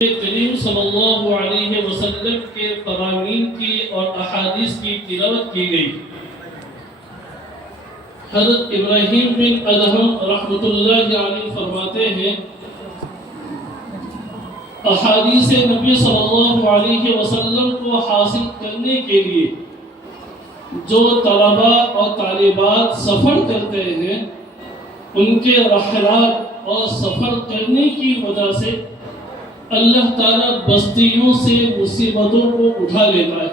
کریم صلی اللہ علیہ وسلم کے فرامین کی اور احادیث کی تلاوت کی گئی۔ حضرت ابراہیم بن ادہم رحمۃ اللہ علیہ فرماتے ہیں، احادیث نبی صلی اللہ علیہ وسلم کو حاصل کرنے کے لیے جو طلباء اور طالبات سفر کرتے ہیں، ان کے رحلات اور سفر کرنے کی وجہ سے اللہ تعالیٰ بستیوں سے مصیبتوں کو اٹھا لیتا ہے۔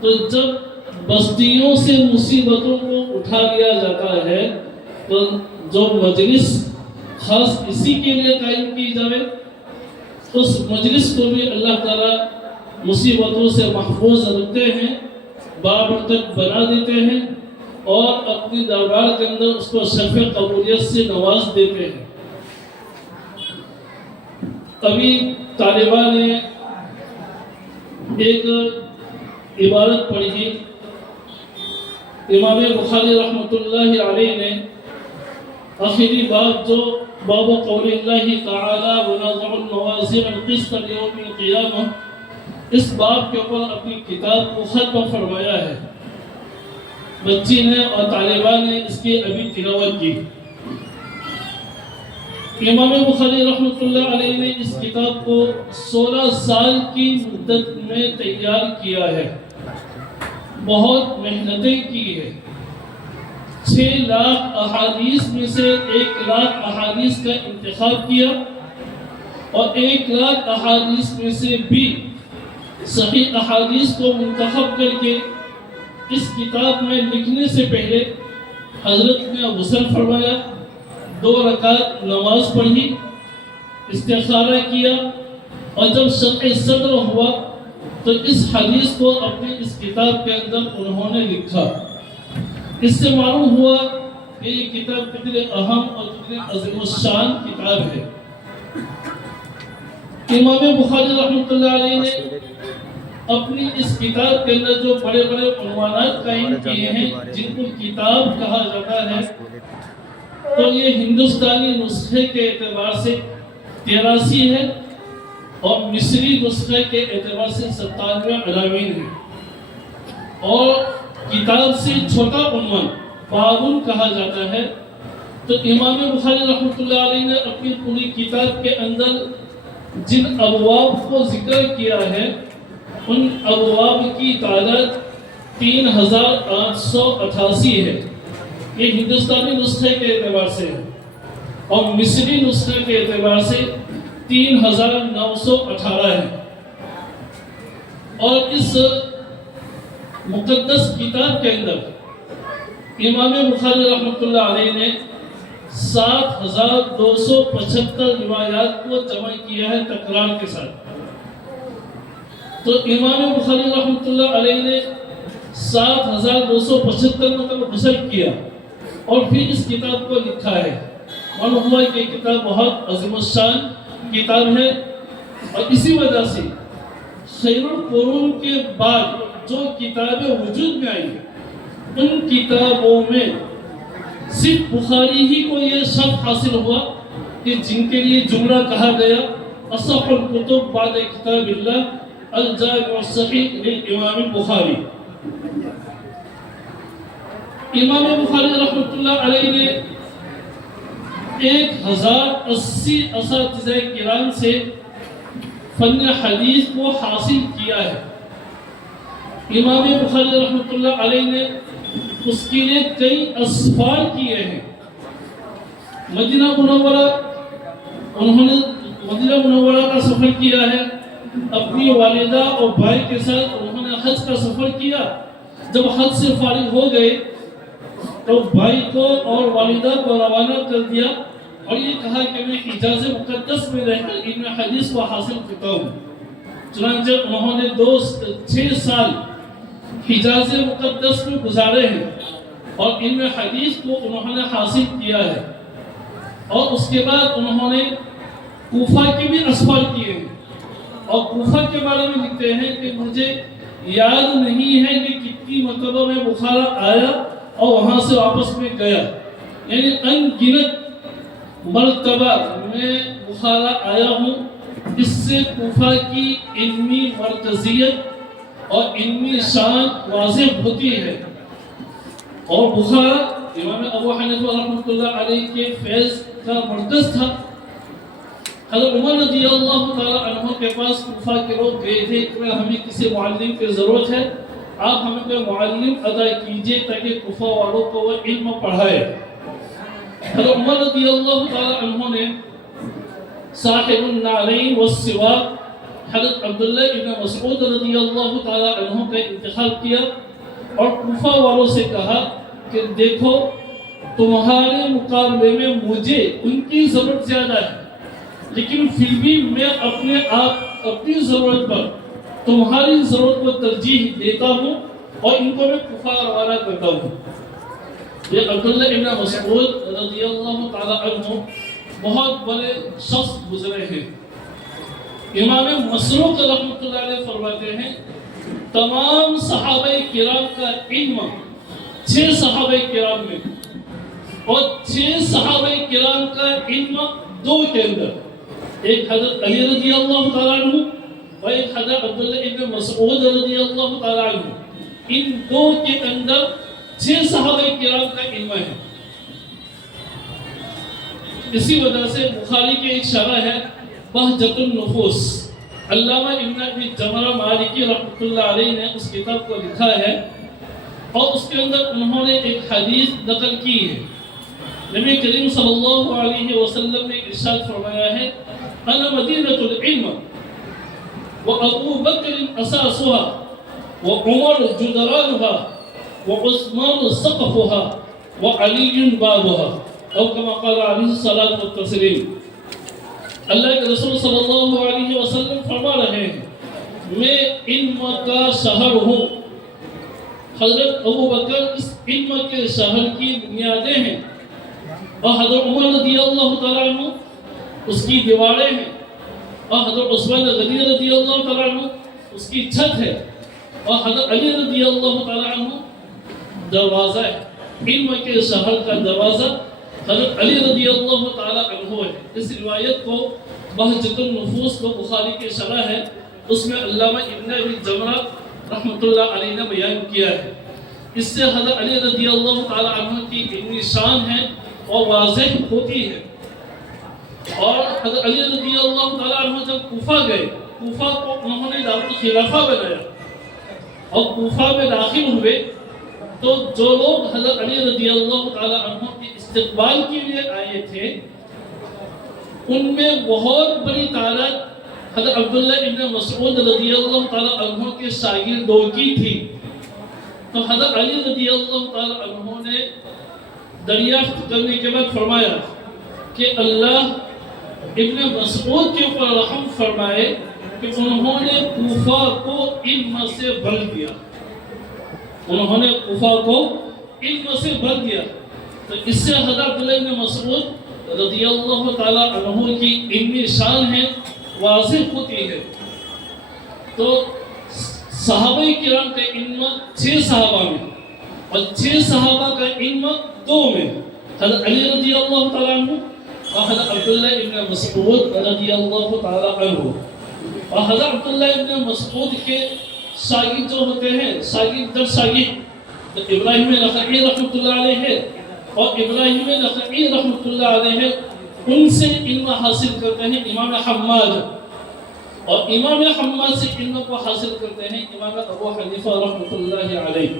تو جب بستیوں سے مصیبتوں کو اٹھا لیا جاتا ہے تو جو مجلس خاص اسی کے لیے قائم کی جائے، اس مجلس کو بھی اللہ تعالیٰ مصیبتوں سے محفوظ رکھتے ہیں، بابرکت بنا دیتے ہیں اور اپنی دربار کے اندر اس کو شرف قبولیت سے نواز دیتے ہیں۔ ابھی طالبہ نے ایک عبارت پڑھی، امام بخاری رحمۃ اللہ علیہ نے آخری باب جو باب قول اللہ تعالی ونضع الموازین القسط لیوم القیامہ، اس باب کے اوپر اپنی کتاب کو ختم فرمایا ہے۔ بچی نے اور طالبہ نے اس کی ابھی تلاوت کی۔ امام بخاری رحمۃ اللہ علیہ نے اس کتاب کو 16 سال کی مدت میں تیار کیا ہے، بہت محنتیں کی ہے۔ 6 لاکھ احادیث میں سے 1 لاکھ احادیث کا انتخاب کیا اور 1 لاکھ احادیث میں سے بھی صحیح احادیث کو منتخب کر کے اس کتاب میں لکھنے سے پہلے حضرت نے غسل فرمایا، 2 رکعت نماز پڑھی، استخارہ کیا، اور جب شرح صدر ہوا تو اس حدیث کو اپنے اس کتاب کے اندر انہوں نے لکھا۔ اس سے معلوم ہوا کہ یہ کتاب کتنے اہم اور کتنے عظیم الشان کتاب ہے۔ امام بخاری رحمۃ اللہ علیہ نے اپنی اس کتاب کے اندر جو بڑے بڑے عنوانات قائم کیے ہیں، جن کو کتاب کہا جاتا ہے، تو یہ ہندوستانی نسخے کے اعتبار سے 83 ہے اور مصری نسخے کے اعتبار سے 97 عناوین ہے، اور کتاب سے چھوٹا عنوان بابن کہا جاتا ہے۔ تو امام بخاری رحمۃ اللہ علیہ نے اپنی پوری کتاب کے اندر جن ابواب کو ذکر کیا ہے، ان ابواب کی تعداد 3888 ہے۔ یہ ہندوستانی نسخے کے اعتبار سے ہے اور مصری نسخے کے اعتبار سے 3918 ہے۔ اور اس مقدس کتاب کے اندر امام بخاری رحمۃ اللہ علیہ نے 7275 روایات کو جمع کیا ہے تکرار کے ساتھ۔ تو امام بخاری رحمۃ اللہ علیہ نے 7275 مطلب غسل کیا اور پھر اس کتاب کو لکھا ہے۔ معلوم ہوا کہ یہ کتاب بہت عظیم الشان کتاب ہے، اور اسی وجہ سے خیر القرون کے بعد جو کتابیں وجود میں آئی، ان کتابوں میں صرف بخاری ہی کو یہ شرف حاصل ہوا کہ جن کے لیے جملہ کہا گیا اصح الکتب بعد کتاب اللہ الجامع الصحیح للامام البخاری۔ امام بخاری رحمۃ اللہ علیہ نے 1080 اساتذہ کرام سے فن حدیث کو حاصل کیا ہے۔ امام بخاری رحمۃ اللہ علیہ نے اس کے لیے کئی اسفار کیے ہیں۔ مدینہ منورہ انہوں نے مدینہ منورہ کا سفر کیا ہے، اپنی والدہ اور بھائی کے ساتھ انہوں نے حج کا سفر کیا۔ جب حج سے فارغ ہو گئے تو بھائی کو اور والدہ کو روانہ کر دیا اور یہ کہا کہ میں حجاز مقدس میں رہ کر علم حدیث کو حاصل کرتا ہوں۔ چنانچہ انہوں نے 6 سال حجاز مقدس میں گزارے ہیں اور علم حدیث کو انہوں نے حاصل کیا ہے، اور اس کے بعد انہوں نے کوفہ کے بھی اسفار کیے ہیں، اور کوفہ کے بارے میں لکھتے ہیں کہ مجھے یاد نہیں ہے کہ کتنی مرتبہ میں بخارا آیا اور وہاں سے واپس میں گیا، یعنی ان گنت مرتبہ میں بخارا آیا ہوں اس سے کوفہ کی علمی مرکزیت اور علمی شان واضح ہوتی ہے۔ اور بخارا امام ابو حنیفہ رحمۃ اللہ علیہ کے فیض کا مرکز تھا۔ حضرت عمر رضی اللہ تعالیٰ عنہ کے پاس کوفہ کے لوگ گئے تھے کہ ہمیں کسی معلم کی ضرورت ہے، آپ ہمیں کوئی معلم عطا کیجئے تاکہ کوفہ والوں کو وہ علم پڑھائے۔ حضرت عمر رضی اللہ تعالیٰ عنہ نے صاحب النعلین والسواک حضرت عبداللہ ابن مسعود رضی اللہ تعالیٰ عنہ کا انتخاب کیا اور کوفہ والوں سے کہا کہ دیکھو تمہارے مقابلے میں مجھے ان کی ضرورت زیادہ ہے، لیکن پھر بھی میں اپنی ضرورت پر تمہاری ضرورت کو ترجیح دیتا ہوں اور ان کو میں کوفہ روانہ کرتا ہوں۔ یہ عبداللہ ابن مسعود رضی اللہ تعالیٰ عنہ بہت بڑے شخص گزرے ہیں۔ امام مسروق رحمۃ اللہ علیہ فرماتے ہیں تمام صحابہ کرام کا علم 6 صحابہ کرام میں اور 6 صحابہ کرام کا علم 2 کے اندر، ایک حضرت علی رضی اللہ تعالیٰ عنہ اور ایک حضرت عبداللہ ابن مسعود رضی اللہ تعالیٰ عنہ، ان 2 کے اندر 6 صحابہ کرام کا علم ہے۔ اسی وجہ سے بخاری کے ایک شرح ہے بہجت النفوس، علامہ ابن ابی جمرہ مالکی رحمۃ اللہ علیہ نے اس کتاب کو لکھا ہے اور اس کے اندر انہوں نے ایک حدیث نقل کی ہے۔ نبی کریم صلی اللہ علیہ وسلم نے ارشاد فرمایا ہے انا مدینۃ العلم وابو بکر اساسها وعمر جدرانها وعثمان سقفها وعلی بابها او کما قال علیہ الصلوۃ والتسلیم۔ اللہ کے رسول صلی اللہ علیہ وسلم فرما رہے ہیں میں علم کا شہر ہوں، حضرت ابو بکر اس علم کے شہر کی بنیادیں ہیں اور حضرت عمر رضی اللہ تعالیٰ عنہ اس کی دیواریں ہیں اور حضرت عثمان غنی رضی اللہ تعالیٰ عنہ اس کی چھت ہے اور حضرت علی رضی اللہ تعالیٰ عنہ دروازہ ہے۔ علم کے شہر کا دروازہ حضرت علی رضی اللہ تعالیٰ عنہ ہے۔ اس روایت کو بہجت النفوس کو بخاری کے شرح ہے، اس میں علامہ ابن ابی جمرہ رحمۃ اللہ علیہ نے بیان کیا ہے۔ اس سے حضرت علی رضی اللہ تعالیٰ عنہ کی علمی شان ہے اور واضح ہوتی ہے۔ اور حضرت علی رضی اللہ تعالیٰ عنہ جب کوفہ گئے، کوفہ کو انہوں نے دارالخلافہ بنایا اور کوفہ میں داخل ہوئے تو جو لوگ حضرت علی رضی اللہ تعالیٰ عنہ کے استقبال کے لیے آئے تھے ان میں بہت بڑی تعداد حضرت عبداللہ ابن مسعود رضی اللہ تعالیٰ عنہ کے شاگردوں کی تھی۔ تو حضرت علی رضی اللہ تعالیٰ عنہ نے دریافت کرنے کے بعد فرمایا کہ اللہ ابن مسعود کے اوپر رحم فرمائے کہ انہوں نے کوفہ کو علم سے بھر دیا، انہوں نے کوفہ کو علم سے بھر دیا۔ تو اس سے حضرت عبداللہ ابن مسعود رضی اللہ تعالیٰ عنہ کی علمی شان ہے واضح ہوتی ہے۔ تو صحابہ کرام کا علم 6 صحابہ میں اور 6 صحابہ کا علم 2 میں، حضرت علی رضی اللہ تعالیٰ عنہ اور حضرت عبداللہ ابن مسعود رضی اللہ تعالیٰ عنہ۔ اور حضرت عبداللہ ابن مسعود کے شاگرد جو ہوتے ہیں، شاگرد ابراہیم نخعی رحمۃ اللہ علیہ ہے اور ابراہیم نخعی رحمۃ اللہ علیہ ان سے علم حاصل کرتے ہیں امام حماد، اور امام حماد سے علم کو حاصل کرتے ہیں امام ابو حنیفہ رحمۃ اللہ علیہ۔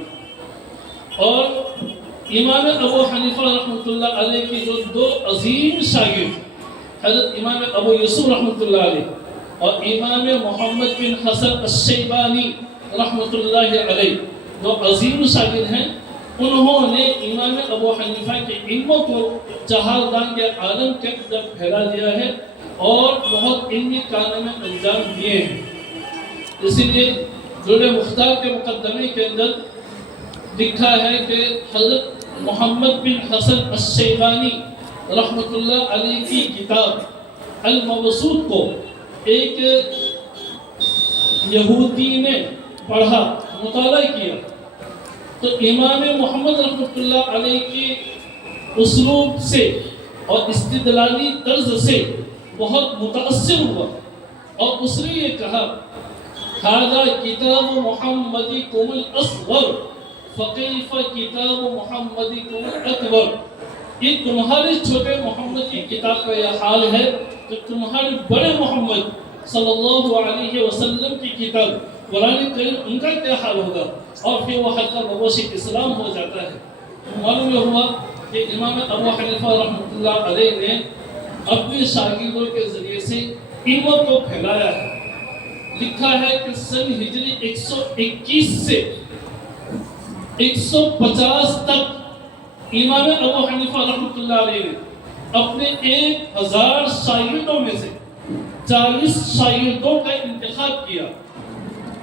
اور امام ابو حنیفہ رحمۃ اللہ علیہ کی جو 2 عظیم شاگرد حضرت امام ابو یوسف رحمۃ اللہ علیہ اور امام محمد بن حسن الشیبانی رحمۃ اللہ علیہ، 2 عظیم شاگرد ہیں، انہوں نے امام ابو حنیفہ کے علم کو چہاردان کے عالم کے اندر پھیلا دیا ہے اور بہت علمی کارنامے انجام دیے ہیں۔ اسی لیے درر مختار کے مقدمے کے اندر لکھا ہے کہ حضرت محمد بن حسن الشیبانی رحمۃ اللہ علیہ کی کتاب المبسوط کو ایک یہودی نے پڑھا، مطالعہ کیا، تو امام محمد رحمۃ اللہ علیہ کی اسلوب سے اور استدلالی طرز سے بہت متاثر ہوا اور اس نے یہ کہا ھذا کتاب محمدکم الاصغر فکیف کتاب محمدکم الاکبر، یہ تمہارے چھوٹے محمد کی کتاب کا یہ حال ہے کہ تمہارے بڑے محمد صلی اللہ علیہ وسلم کی کتاب قرآن کریم ان کا کیا حال ہوگا، اور پھر وہ حلقہ مبوس اسلام ہو جاتا ہے۔ معلوم یہ ہوا کہ امام ابو حنیفہ رحمۃ اللہ علیہ نے اپنے شاگردوں کے ذریعے سے علم کو پھیلایا ہے۔ لکھا ہے کہ سن ہجری 121 سے 150 تک امام ابو حنیفہ رحمۃ اللہ علیہ نے اپنے 1000 شاگردوں میں سے 40 شاگردوں کا انتخاب کیا۔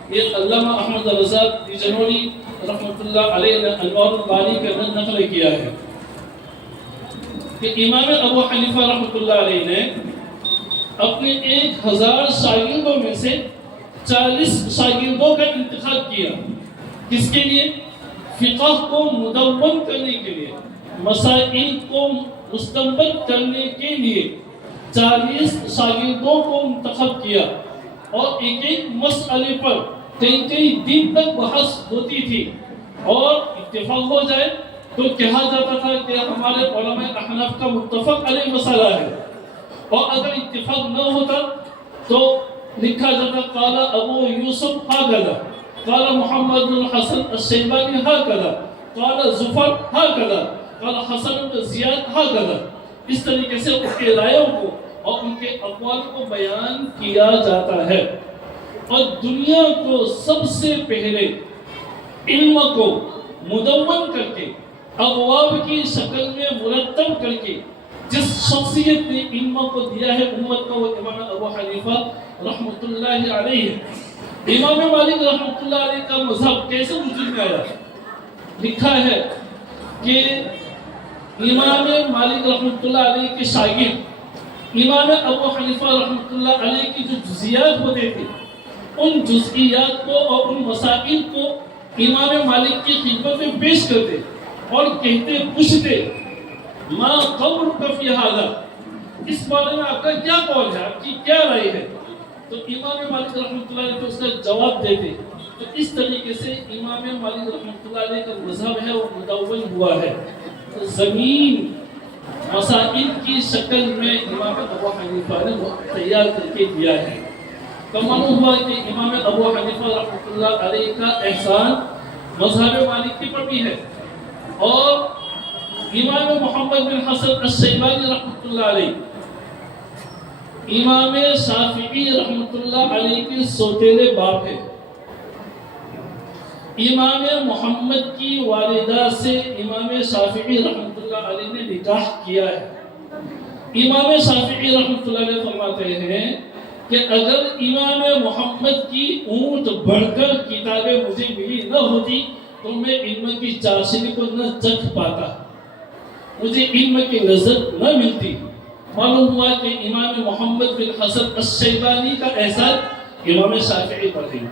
یہ علامہ احمد رضا بجنوری رحمۃ اللہ علیہ نے انوار الباری کے اندر نقل کیا ہے کہ امام ابو حنیفہ رحمۃ اللہ علیہ نے اپنے 1000 شاگردوں میں سے 40 شاگردوں کا انتخاب کیا۔ کس کے لیے؟ فقہ کو مدون کرنے کے لیے، مسائل کو مستنبط کرنے کے لیے 40 شاگردوں کو منتخب کیا، اور ایک ایک مسئلے پر کئی دن تک بحث ہوتی تھی، اور اتفاق ہو جائے تو کہا جاتا تھا کہ ہمارے علماء احناف کا متفق علیہ مسئلہ ہے، اور اگر اتفاق نہ ہوتا تو لکھا جاتا قال ابو یوسف ھذا، قال محمد بن حسن الشیبانی ھذا، قال زفر ھذا، قال حسن بن زیاد ھذا۔ اس طریقے سے ان کے رائیوں کو اور ان کے اقوال کو بیان کیا جاتا ہے، اور دنیا کو سب سے پہلے علم کو مدون کر کے ابواب کی شکل میں مرتب کر کے جس شخصیت نے علم کو دیا ہے امت کو، وہ امام ابو حنیفہ رحمۃ اللہ علیہ ہے۔ امام مالک رحمۃ اللہ علیہ کا مذہب کیسے وجود میں آیا؟ لکھا ہے کہ امام مالک رحمۃ اللہ علیہ کے شاگرد امام ابو حنیفہ رحمۃ اللہ علیہ کی جو جزئیات ہوتے تھے، ان جزئیات کو اور ان مسائل کو امام مالک کی خدمت میں پیش کرتے اور کہتے پوچھتے ما قولک فی ھذا، اس بارے میں آپ کا کیا قول ہے، آپ کی کیا رائے ہے؟ تو امام مالک رحمۃ اللہ علیہ اس کا جواب دیتے۔ تو اس طریقے سے امام مالک رحمۃ اللہ علیہ کا مذہب ہے وہ مدون ہوا ہے۔ زمین مسائل کی شکل میں امام ابو حنیفہ نے تیار کر کے دیا ہے۔ تو معلوم ہوا کہ امام ابو حنیفہ رحمۃ اللہ علیہ کا احسان مذہب مالک کی پر بھی ہے، اور امام محمد بن حسن الشیبانی رحمۃ اللہ علیہ امام شافعی رحمۃ اللہ علیہ کے سوتیلے باپ ہیں۔ امام محمد کی والدہ سے امام شافعی رحمۃ اللہ علیہ نے نکاح کیا ہے۔ امام شافعی رحمۃ اللہ علیہ فرماتے ہیں کہ اگر امام محمد کی اونٹ بڑھ کر کتابیں مجھے ملی نہ ہوتی تو میں علم کی چاشنی کو نہ چکھ پاتا، مجھے علم کی لذت نہ ملتی۔ معلوم ہوا کہ امام محمد بن حسن الشیبانی کا احسان امام شافعی پر ہے،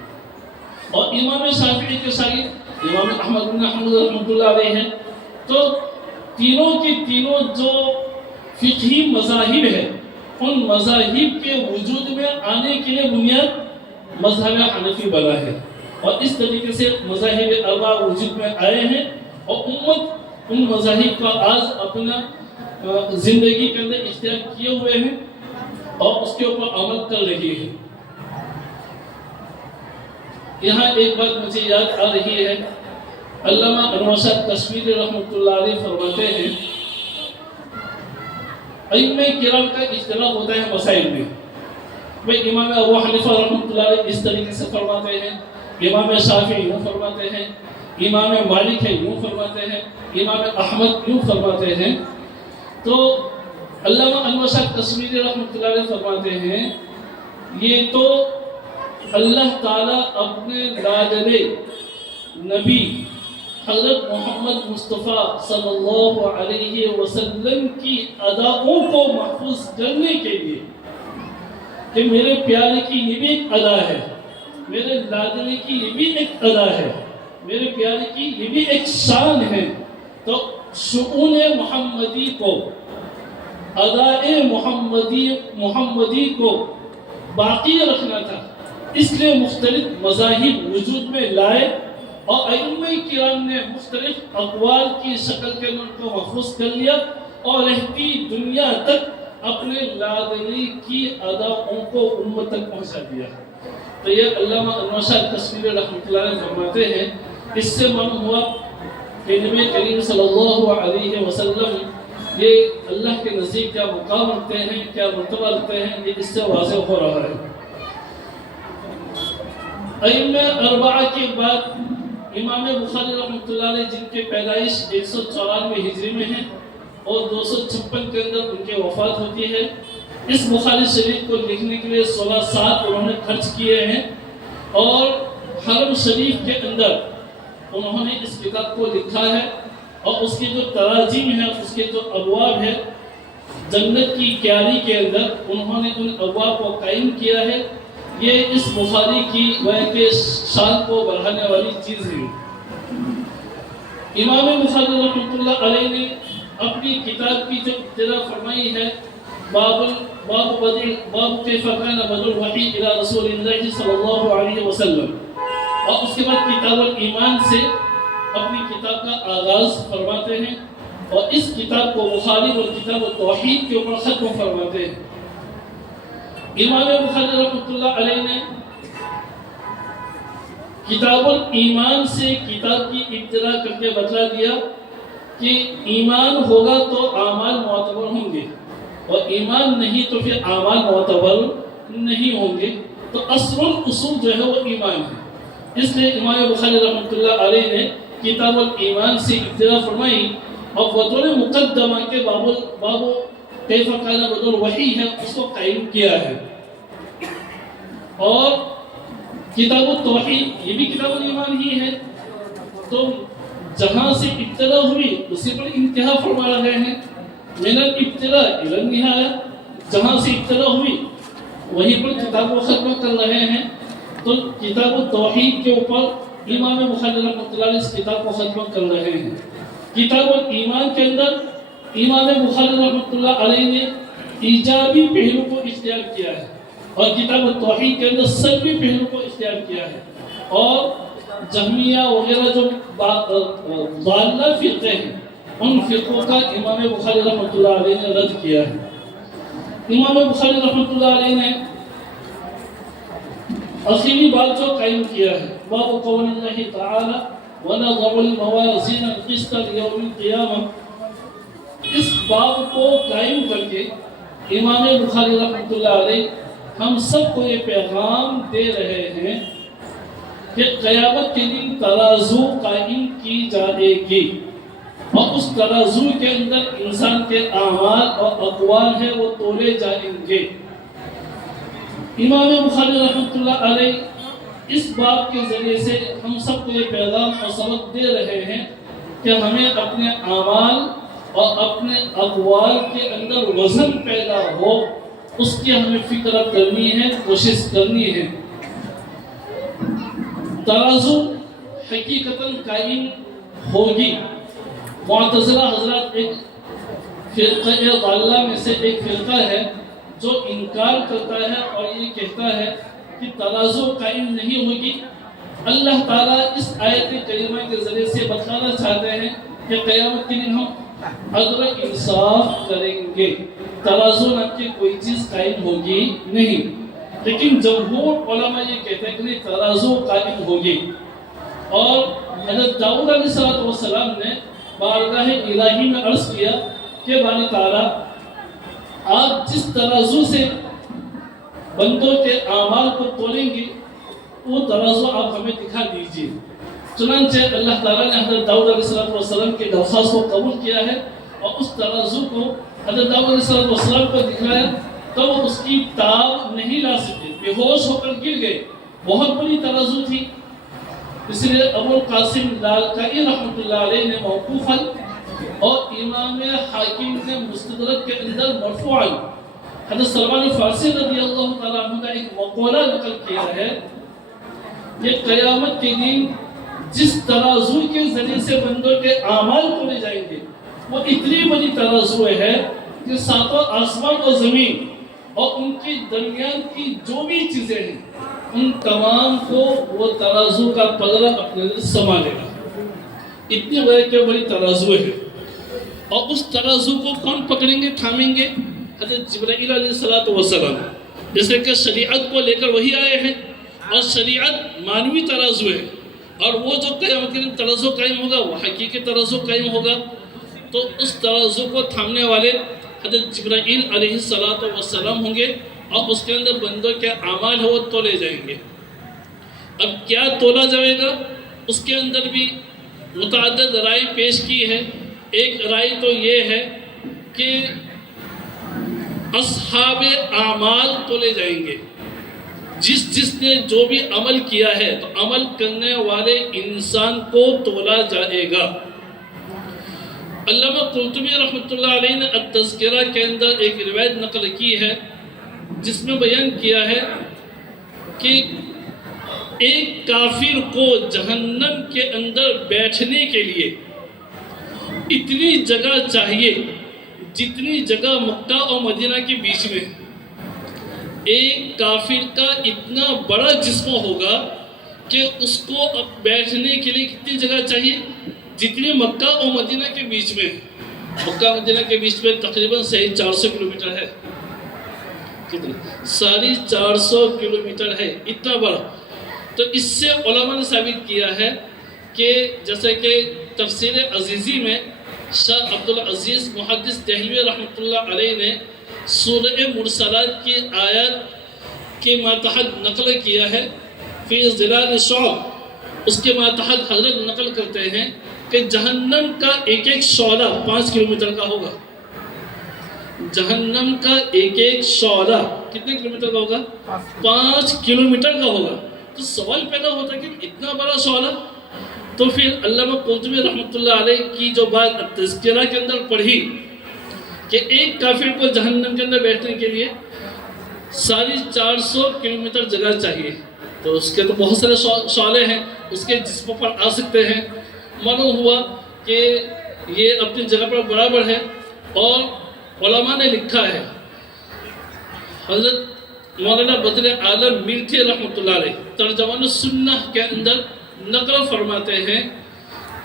اور امام شافعی کے شاگرد امام احمد بن حنبل رحمۃ اللہ علیہ ہیں۔ تو تینوں کی تینوں جو فقہی مذاہب ہیں، ان مذاہب کے وجود میں آنے کے لیے بنیاد مذہب حنفی بنا ہے، اور اس طریقے سے مذاہب اربع وجود میں آئے ہیں، اور امت ان مذاہب کا آج اپنا زندگی کے اندر اختیار کیے ہوئے ہیں اور اس کے اوپر عمل کر رہی ہے۔ یہاں ایک بات مجھے یاد آ رہی ہے، علامہ انور شاہ کشمیری رحمۃ اللہ علیہ فرماتے ہیں ائمہ کرام کا اختلاف ہوتا ہے مسائل میں۔ بھئی امام ابو حنیفہ رحمۃ اللہ علیہ اس طریقے سے فرماتے ہیں، امام شافعی یوں فرماتے ہیں، امام مالک ہے یوں فرماتے ہیں، امام احمد یوں فرماتے ہیں۔ تو علامہ انور شاہ کشمیری رحمۃ اللہ علیہ فرماتے ہیں یہ تو اللہ تعالیٰ اپنے لاڈلے نبی حضرت محمد مصطفیٰ صلی اللہ علیہ وسلم کی اداؤں کو محفوظ کرنے کے لیے کہ میرے پیارے کی یہ بھی ایک ادا ہے، میرے لاڈلے کی یہ بھی ایک ادا ہے، میرے پیارے کی یہ بھی ایک شان ہے، تو شؤون محمدی کو، ادائے محمدی کو باقی رکھنا تھا، اس لیے مختلف مذاہب وجود میں لائے اور ائمہ کرام نے مختلف اقوال کی شکل کے ان کو محفوظ کر لیا اور رہتی دنیا تک اپنے لادلی کی اداؤں کو امت تک پہنچا دیا۔ تو یہ علامہ انور شاہ کشمیری رحمۃ اللہ علیہ فرماتے ہیں، اس سے معلوم ہوا کہ نبی کریم صلی اللہ علیہ وسلم یہ اللہ کے نزدیک کیا مقام رکھتے ہیں، کیا مرتبہ رکھتے ہیں، یہ اس سے واضح ہو رہا ہے۔ ائمہ اربعہ کے بعد امام بخاری رحمۃ اللہ علیہ جن کے پیدائش 194 ہجری میں ہے اور 256 کے اندر ان کی وفات ہوتی ہے، اس بخاری شریف کو لکھنے کے لیے 16 سال انہوں نے خرچ کیے ہیں اور حرم شریف کے اندر انہوں نے اس کتاب کو لکھا ہے اور اس کی جو تراجم ہے، اس کے جو ابواب ہے، جنت کی کیاری کے اندر انہوں نے ان ابواب کو قائم کیا ہے۔ یہ اس بخاری کی کے شان کو بڑھانے والی چیز ہے۔ امام بخاری رحمۃ اللہ علیہ نے اپنی کتاب کی جو ابتدا فرمائی ہے، باب کیف کان بدء الوحی الی رسول اللہ صلی اللہ علیہ وسلم، اور اس کے بعد کتاب الایمان سے اپنی کتاب کا آغاز فرماتے ہیں اور اس کتاب کو بخاری اور کتاب التوحید کے اوپر ختم فرماتے ہیں۔ امام بخاری رحمۃ اللہ علیہ نے کتاب الایمان سے کتاب کی ابتدا کر کے بتلا دیا کہ ایمان ہوگا تو اعمال معتبر ہوں گے اور ایمان نہیں تو پھر اعمال معتبر نہیں ہوں گے۔ تو اصل الاصول جو ہے وہ ایمان ہے، اس لیے امام بخاری رحمۃ اللہ علیہ نے کتاب الایمان سے ابتدا فرمائی اور بطور مقدمہ کے باب کیف کان بدء الوحی ہے اس کو قائم کیا ہے۔ اور کتاب التوحید یہ بھی کتاب الایمان ہی ہے، تو جہاں سے ابتدا ہوئی اسی پر انتہا فرما رہے ہیں، من الابتداء الی النہایہ، جہاں سے ابتدا ہوئی وہیں پر کتاب کو ختم کر رہے ہیں۔ تو کتاب التوحید کے اوپر امام بخاری رحمۃ اللہ علیہ اس کتاب کو ختم کر رہے ہیں۔ کتاب الایمان کے اندر امام بخاری رحمۃ اللہ علیہ نے ایجابی پہلو کو اختیار کیا ہے اور کتاب التوحید کے اندر سلبی پہلو کو اختیار کیا ہے، اور جہمیہ وغیرہ جو ضالہ فرقے ہیں ان فرقوں کا امام بخاری رحمۃ اللہ علیہ نے رد کیا ہے۔ امام بخاری رحمۃ اللہ علیہ نے اخیری بات جو قائم کیا ہے، باب قول اللہ تعالی وَنَضَعُ الْمَوَازِينَ الْقِسْطَ لِيَوْمِ الْقِيَامَةِ، اس باب کو قائم کر کے امام بخاری رحمۃ اللہ علیہ ہم سب کو یہ پیغام دے رہے ہیں کہ قیامت کے دن ترازو قائم کی جائے گی اور اس ترازو کے اندر انسان کے اعمال اور اقوال ہیں وہ تولے جائیں گے۔ امام بخاری رحمۃ اللہ علیہ اس باب کے ذریعے سے ہم سب کو یہ پیغام اور سبق دے رہے ہیں کہ ہمیں اپنے اعمال اور اپنے اقوال کے اندر وزن پیدا ہو، اس کی ہمیں فکر کرنی ہے، کوشش کرنی ہے۔ ترازو حقیقتاً قائم ہوگی۔ معتزلہ حضرات ایک فرقہ ضالہ میں سے ایک فرقہ ہے جو انکار کرتا ہے اور یہ کہتا ہے کہ ترازو قائم نہیں ہوگی۔ اللہ تعالیٰ اس آیت کریمہ کے ذریعے سے بتانا چاہتے ہیں کہ قیامت کے دن ہم عدل انصاف کریں گے، ترازو نام کی کوئی چیز قائم ہوگی نہیں۔ لیکن جمہور علماء یہ کہتے ہیں کہ ترازو قائم ہوگی، اور حضرت داؤد علیہ السلام نے بارگاہ الہی میں عرض کیا کہ باری تعالیٰ آپ جس ترازو سے بندوں کے اعمال کو تولیں گے وہ ترازو آپ ہمیں دکھا دیجیے۔ چنانچہ اللہ تعالیٰ نے حضرت داؤد علیہ السلام کی درخواست کو قبول کیا ہے اور اس ترازو کو حضرت داؤد علیہ السلام کو دکھلایا تو وہ اس کی تاب نہیں لا سکے، بے ہوش ہو کر گر گئے۔ بہت بڑی ترازو تھی، اس لیے ابو القاسم لالکائی رحمۃ اللہ علیہ نے موقوفاً اور امام حاکم نے مستدرک کے اندر مرفوعاً حضرت سلمان فارسی رضی اللہ تعالیٰ عنہ کا ایک مقولہ نقل کیا ہے کہ قیامت کے دن جس ترازو کے ذریعے سے بندوں کے اعمال تولے جائیں گے وہ اتنی بڑی ترازو ہے کہ ساتوں آسمان اور زمین اور ان کی درمیان کی جو بھی چیزیں ہیں ان تمام کو وہ ترازو کا پلڑا اپنے اندر سما لے گا. اتنی بڑی ترازو ہے. اور اس ترازو کو کون پکڑیں گے, تھامیں گے؟ حضرت جبرائیل علیہ السلام. جیسے کہ شریعت کو لے کر وہی آئے ہیں اور شریعت مانوی ترازو ہے, اور وہ جو قیامت کے دن ترازو قائم ہوگا وہ حقیقی ترازو قائم ہوگا. تو اس ترازو کو تھامنے والے حضرت جبرائیل علیہ السلام ہوں گے, اور اس کے اندر بندوں کے اعمال ہے وہ تولے جائیں گے. اب کیا تولا جائے گا, اس کے اندر بھی متعدد رائے پیش کی ہے. ایک رائے تو یہ ہے کہ اصحاب اعمال تولے جائیں گے. جس نے جو بھی عمل کیا ہے تو عمل کرنے والے انسان کو تولا جائے گا. علامہ قرطبی رحمۃ اللہ علیہ نے التذکرہ کے اندر ایک روایت نقل کی ہے جس میں بیان کیا ہے کہ ایک کافر کو جہنم کے اندر بیٹھنے کے لیے اتنی جگہ چاہیے جتنی جگہ مکہ اور مدینہ کے بیچ میں. ایک کافر کا اتنا بڑا جسم ہوگا کہ اس کو اب بیٹھنے کے لیے کتنی جگہ چاہیے جتنی مکہ اور مدینہ کے بیچ میں. مکہ مدینہ کے بیچ میں تقریباً 450 کلومیٹر ہے. کتنا 450 کلومیٹر ہے, اتنا بڑا. تو اس سے علماء نے ثابت کیا ہے کہ جیسے کہ تفسیر عزیزی میں شاہ عبدالعزیز محدث دہلوی رحمۃ اللہ علیہ نے سورہ مرسلات کی آیات کے ماتحت نقل کیا ہے فی ظلال الشعب. اس کے ماتحت حضرت نقل کرتے ہیں کہ جہنم کا ایک ایک شعلہ 5 کلومیٹر کا ہوگا. جہنم کا ایک ایک شعلہ کتنے کلومیٹر کا ہوگا؟ 5 کلومیٹر کا ہوگا. تو سوال پیدا ہوتا ہے کہ اتنا بڑا شعلہ. تو پھر علامہ قرطبی رحمۃ اللہ علیہ کی جو بات تذکرہ کے اندر پڑھی کہ ایک کافر کو جہنم کے اندر بیٹھنے کے لیے 450 کلومیٹر جگہ چاہیے. تو اس کے تو بہت سارے شعلے ہیں, اس کے جسم پر آ سکتے ہیں. معلوم ہوا کہ یہ اپنی جگہ پر برابر ہے. اور علماء نے لکھا ہے, حضرت مولانا بدر عالم میرٹھی رحمۃ اللہ علیہ ترجمان السنہ کے اندر نقل فرماتے ہیں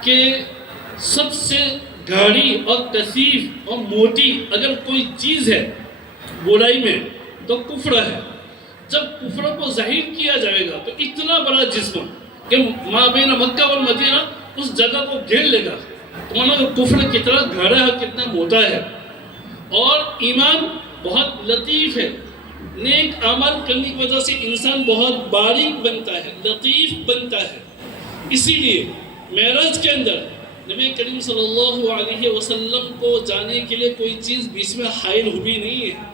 کہ سب سے گاڑی اور کثیف اور موٹی اگر کوئی چیز ہے برائی میں تو کفر ہے. جب کفر کو ظاہر کیا جائے گا تو اتنا بڑا جسم کہ مابین مکہ اور مدینہ اس جگہ کو گھیر لے گا. تو مانا کفر کتنا گاڑا ہے, کتنا موٹا ہے. اور ایمان بہت لطیف ہے. نیک عمل کرنے کی وجہ سے انسان بہت باریک بنتا ہے, لطیف بنتا ہے. اسی لیے معراج کے اندر نبی کریم صلی اللہ علیہ وسلم کو جانے کے لیے کوئی چیز بیچ میں حائل ہوئی نہیں ہے.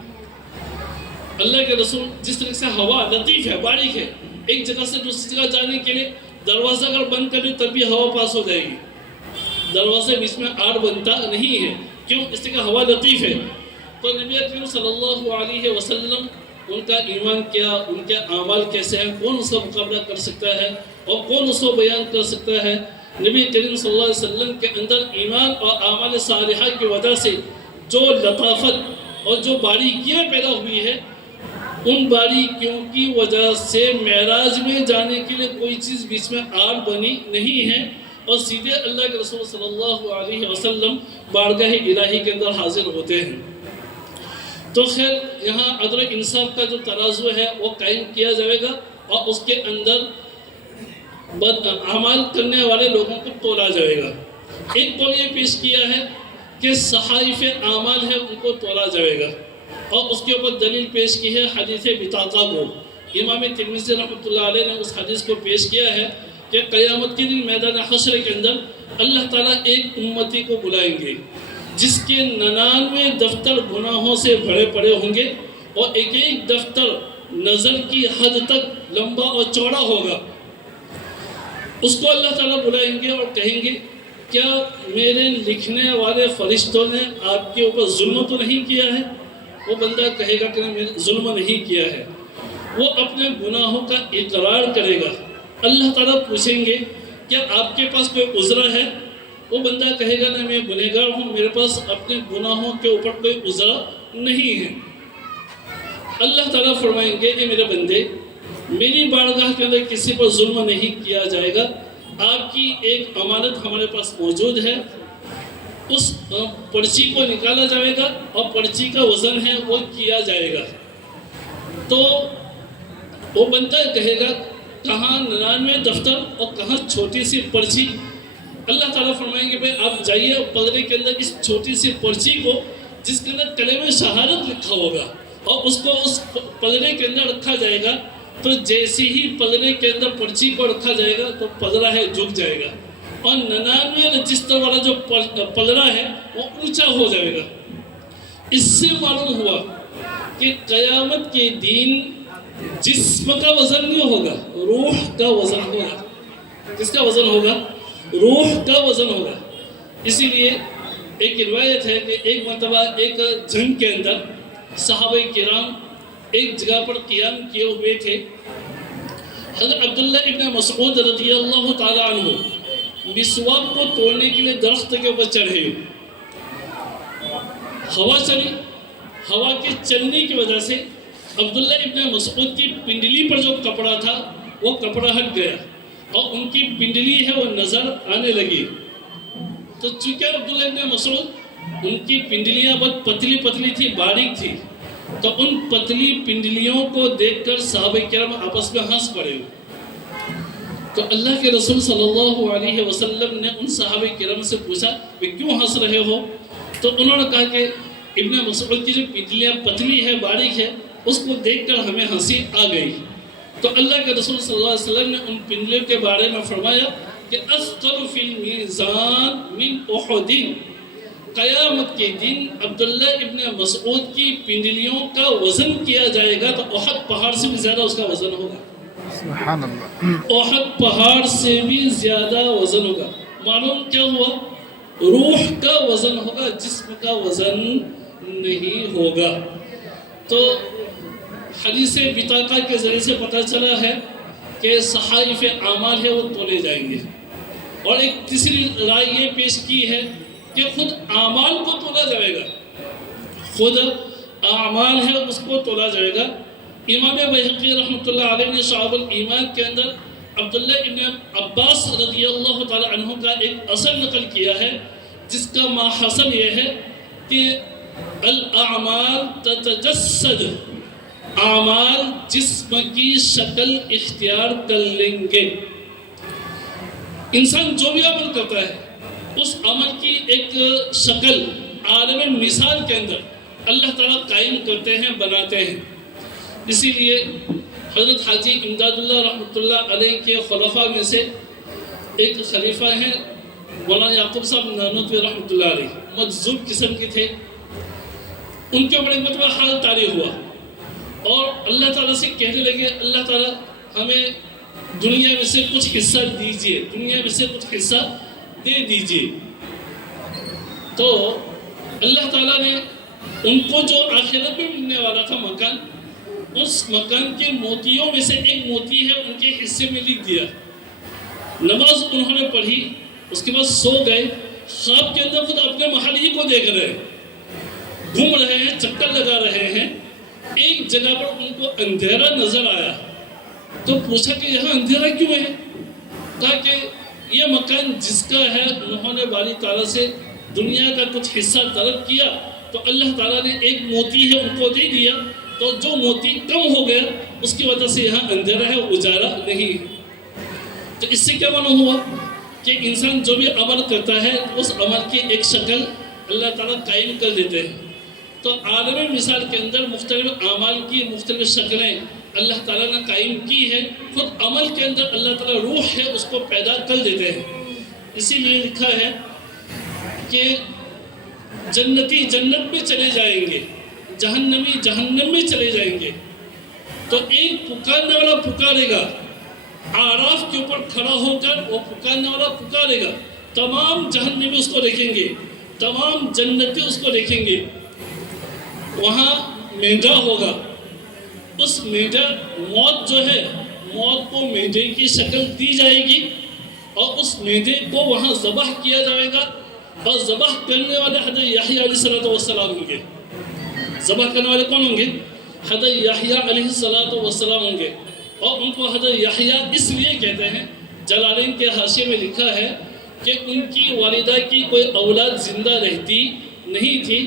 اللہ کے رسول جس طرح سے ہوا لطیف ہے, باریک ہے, ایک جگہ سے دوسری جگہ جانے کے لیے دروازہ اگر بند کر لیں تب بھی ہوا پاس ہو جائے گی. دروازے بیچ میں آڑ بنتا نہیں ہے. کیوں؟ اس لیے کہ ہوا لطیف ہے. تو نبی کریم صلی اللہ علیہ وسلم ان کا ایمان کیا, ان کے اعمال کیسے ہیں, کون اس کا مقابلہ کر سکتا ہے اور کون اس کو بیان کر سکتا ہے. نبی کریم صلی اللہ علیہ وسلم کے اندر ایمان اور اعمال صالحہ کی وجہ سے جو لطافت اور جو باریکیاں پیدا ہوئی ہے, ان باریکیوں کی وجہ سے معراج میں جانے کے لیے کوئی چیز بیچ میں آڑ بنی نہیں ہے, اور سیدھے اللہ کے رسول صلی اللہ علیہ وسلم بارگاہ الہی کے اندر حاضر ہوتے ہیں. تو خیر یہاں عدل و انصاف کا جو ترازو ہے وہ قائم کیا جائے گا, اور اس کے اندر بد اعمال کرنے والے لوگوں کو تولا جائے گا. ایک قول یہ پیش کیا ہے کہ صحائف اعمال ہے ان کو تولا جائے گا, اور اس کے اوپر دلیل پیش کی ہے حدیث بطاقہ کو. امام ترمذی رحمۃ اللہ علیہ نے اس حدیث کو پیش کیا ہے کہ قیامت کے دن میدان حشر کے اندر اللہ تعالیٰ ایک امتی کو بلائیں گے جس کے 99 دفتر گناہوں سے بھرے پڑے ہوں گے, اور ایک ایک دفتر نظر کی حد تک لمبا اور چوڑا ہوگا. اس کو اللہ تعالیٰ بلائیں گے اور کہیں گے کیا میرے لکھنے والے فرشتوں نے آپ کے اوپر ظلم تو نہیں کیا ہے؟ وہ بندہ کہے گا کہ میں نے ظلم نہیں کیا ہے. وہ اپنے گناہوں کا اقرار کرے گا. اللہ تعالیٰ پوچھیں گے کیا آپ کے پاس کوئی عذر ہے؟ وہ بندہ کہے گا نہ میں گنہگار ہوں, میرے پاس اپنے گناہوں کے اوپر کوئی عذر نہیں ہے. اللہ تعالیٰ فرمائیں گے کہ میرے بندے میری بارگاہ کے اندر کسی پر ظلم نہیں کیا جائے گا، آپ کی ایک امانت ہمارے پاس موجود ہے، اس پرچی کو نکالا جائے گا اور پرچی کا وزن ہے وہ کیا جائے گا۔ تو وہ بندہ کہے گا کہاں 99 دفتر اور کہاں چھوٹی سی پرچی؟ اللہ تعالیٰ فرمائیں گے بھائی آپ جائیے پگڑے کے اندر اس چھوٹی سی پرچی کو جس کے اندر کلمہ شہادت لکھا ہوگا اور اس کو اس پگڑے کے اندر رکھا جائے گا، تو جیسے ہی پگڑے کے اندر پرچی کو رکھا جائے گا تو پگڑا ہے جھک جائے گا، اور 99 رجسٹر والا جو پگڑا ہے وہ اونچا ہو جائے گا۔ اس سے معلوم ہوا کہ قیامت کے دن جسم کا وزن نہیں ہوگا، روح کا وزن ہوگا۔ کس کا وزن ہوگا؟ روح کا وزن ہوگا۔ اسی لیے ایک روایت ہے کہ ایک مرتبہ ایک جنگ کے اندر صحابہ کرام ایک جگہ پر قیام کیے ہوئے تھے۔ حضرت عبداللہ ابن مسعود رضی اللہ تعالی عنہ مسواک کو توڑنے کے لیے درخت کے اوپر چڑھے، ہوا چلی، ہوا کے چلنے کی وجہ سے عبداللہ ابن مسعود کی پنڈلی پر جو کپڑا تھا وہ کپڑا ہٹ گیا اور ان کی پنڈلی ہے وہ نظر آنے لگی۔ تو چونکہ عبداللہ ابن مسعود ان کی پنڈلیاں بہت پتلی پتلی تھی، باریک تھی، تو ان پتلی پنڈلیوں کو دیکھ کر صحابہ کرام آپس میں ہنس پڑے۔ تو اللہ کے رسول صلی اللہ علیہ وسلم نے ان صحابہ کرام سے پوچھا کہ کیوں ہنس رہے ہو؟ تو انہوں نے کہا کہ ابن مسعود کی جو پنڈلیاں پتلی ہے، باریک ہے، اس کو دیکھ کر ہمیں ہنسی آ گئی۔ تو اللہ کے رسول صلی اللہ علیہ وسلم نے ان پنڈلیوں کے بارے میں فرمایا کہ اثقل فی المیزان من احد، قیامت کے دن عبداللہ ابن مسعود کی پنڈلیوں کا وزن کیا جائے گا تو احد پہاڑ سے بھی زیادہ اس کا وزن ہوگا۔ سبحان اللہ۔ احد پہاڑ سے بھی زیادہ وزن ہوگا۔ معلوم کیا ہوا؟ روح کا وزن ہوگا، جسم کا وزن نہیں ہوگا۔ تو حدیث بطاقہ کے ذریعے سے پتہ چلا ہے کہ صحائف اعمال ہے وہ تولے جائیں گے، اور ایک تیسری رائے یہ پیش کی ہے کہ خود اعمال کو تولا جائے گا، خود اعمال ہے اس کو تولا جائے گا۔ امام بہقی رحمۃ اللہ علیہ نے شعب الایمان کے اندر عبداللہ ابن عباس رضی اللہ تعالی عنہ کا ایک اثر نقل کیا ہے جس کا ماحصل یہ ہے کہ الاعمال تتجسد، اعمال جسم کی شکل اختیار کر لیں گے۔ انسان جو بھی عمل کرتا ہے اس عمل کی ایک شکل عالم مثال کے اندر اللہ تعالیٰ قائم کرتے ہیں، بناتے ہیں۔ اسی لیے حضرت حاجی امداد اللہ رحمۃ اللہ علیہ کے خلفاء میں سے ایک خلیفہ ہیں مولانا یعقوب صاحب نانوتوی رحمۃ اللہ علیہ، مجذوب قسم کے تھے۔ ان کے اوپر ایک مرتبہ حال طاری ہوا اور اللہ تعالیٰ سے کہنے لگے اللہ تعالیٰ ہمیں دنیا میں سے کچھ حصہ دیجئے، دنیا میں سے کچھ حصہ دے دیجئے۔ تو اللہ تعالیٰ نے ان کو جو آخرت میں ملنے والا تھا مکان، اس مکان کے موتیوں میں سے ایک موتی ہے ان کے حصے میں لکھ دیا۔ نماز انہوں نے پڑھی، اس کے بعد سو گئے، خواب کے اندر خود اپنے محل ہی کو دیکھ رہے، گھوم رہے ہیں، چکر لگا رہے ہیں۔ ایک جگہ پر ان کو اندھیرا نظر آیا تو پوچھا کہ یہاں اندھیرا کیوں ہے؟ کہا کہ یہ مکان جس کا ہے انہوں نے باری تعالیٰ سے دنیا کا کچھ حصہ طلب کیا تو اللہ تعالیٰ نے ایک موتی ہے ان کو دے دیا، تو جو موتی کم ہو گیا اس کی وجہ سے یہاں اندھیرا ہے، اجالا نہیں۔ تو اس سے کیا معلوم ہوا کہ انسان جو بھی عمل کرتا ہے اس عمل کی ایک شکل اللہ تعالیٰ قائم کر دیتے ہیں۔ تو عالم مثال کے اندر مختلف اعمال کی مختلف شکلیں اللہ تعالیٰ نے قائم کی ہے، خود عمل کے اندر اللہ تعالیٰ روح ہے اس کو پیدا کر دیتے ہیں۔ اسی لیے لکھا ہے کہ جنتی جنت میں چلے جائیں گے، جہنمی جہنم میں چلے جائیں گے، تو ایک پکارنے والا پکارے گا، اعراف کے اوپر کھڑا ہو کر وہ پکارنے والا پکارے گا، تمام جہنمی اس کو دیکھیں گے، تمام جنتی اس کو دیکھیں گے۔ وہاں مینڈا ہوگا، اس مینڈا موت جو ہے، موت کو مینڈے کی شکل دی جائے گی اور اس مینڈے کو وہاں ذبح کیا جائے گا، اور ذبح کرنے والے حضرت یحییٰ علیہ السلام ہوں گے۔ ذبح کرنے والے کون ہوں گے؟ حضرت یحییٰ علیہ السلام ہوں گے، اور ان کو حضرت یحییٰ اس لیے کہتے ہیں، جلالین کے حاشیے میں لکھا ہے کہ ان کی والدہ کی کوئی اولاد زندہ رہتی نہیں تھی،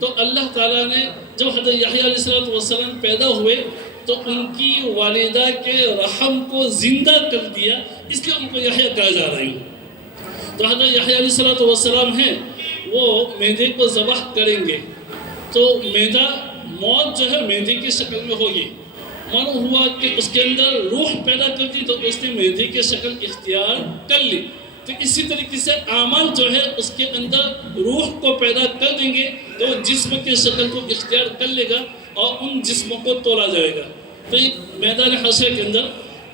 تو اللہ تعالیٰ نے جب حضرت یحییٰ علیہ السلام پیدا ہوئے تو ان کی والدہ کے رحم کو زندہ کر دیا، اس لیے ان کو یحییٰ کہا جا رہا ہے۔ تو حضرت یحییٰ علیہ السلام ہیں، وہ میدے کو ذبح کریں گے تو میدہ موت جو ہے میدے کی شکل میں ہوگی، معلوم ہوا کہ اس کے اندر روح پیدا کرتی تو اس نے میدے کی شکل اختیار کر لی۔ تو اسی طریقے سے اعمال جو ہے اس کے اندر روح کو پیدا کر دیں گے تو جسم کی شکل کو اختیار کر لے گا اور ان جسموں کو تولا جائے گا، تو میدان حشر کے اندر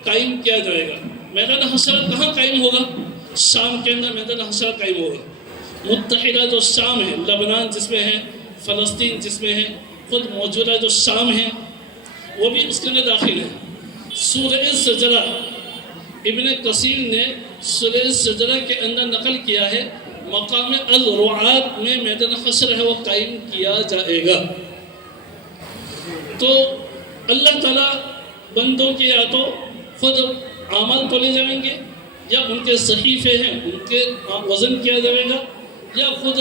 قائم کیا جائے گا۔ میدان حشر کہاں قائم ہوگا؟ شام کے اندر میدان حشر قائم ہوگا۔ متحدہ جو شام ہے، لبنان جس میں ہے، فلسطین جس میں ہے، خود موجودہ جو شام ہے وہ بھی اس کے اندر داخل ہے۔ سورہ سجدہ ابن کثیر نے سورہ سجدہ کے اندر نقل کیا ہے، مقام الرعات میں میدان حشر ہے وہ قائم کیا جائے گا۔ تو اللہ تعالیٰ بندوں کے یا تو خود اعمال تولے جائیں گے، یا ان کے صحیفے ہیں ان کے وزن کیا جائے گا، یا خود